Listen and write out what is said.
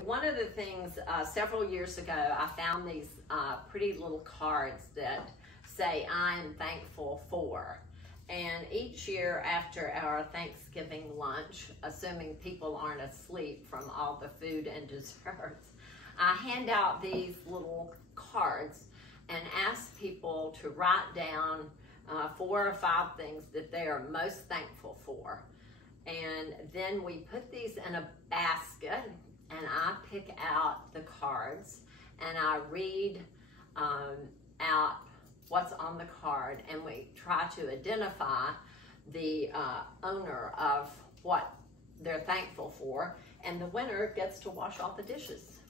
One of the things several years ago, I found these pretty little cards that say, "I am thankful for." And each year after our Thanksgiving lunch, assuming people aren't asleep from all the food and desserts, I hand out these little cards and ask people to write down 4 or 5 things that they are most thankful for. And then we put these in a basket, and I pick out the cards and I read out what's on the card, and we try to identify the owner of what they're thankful for, and the winner gets to wash all the dishes.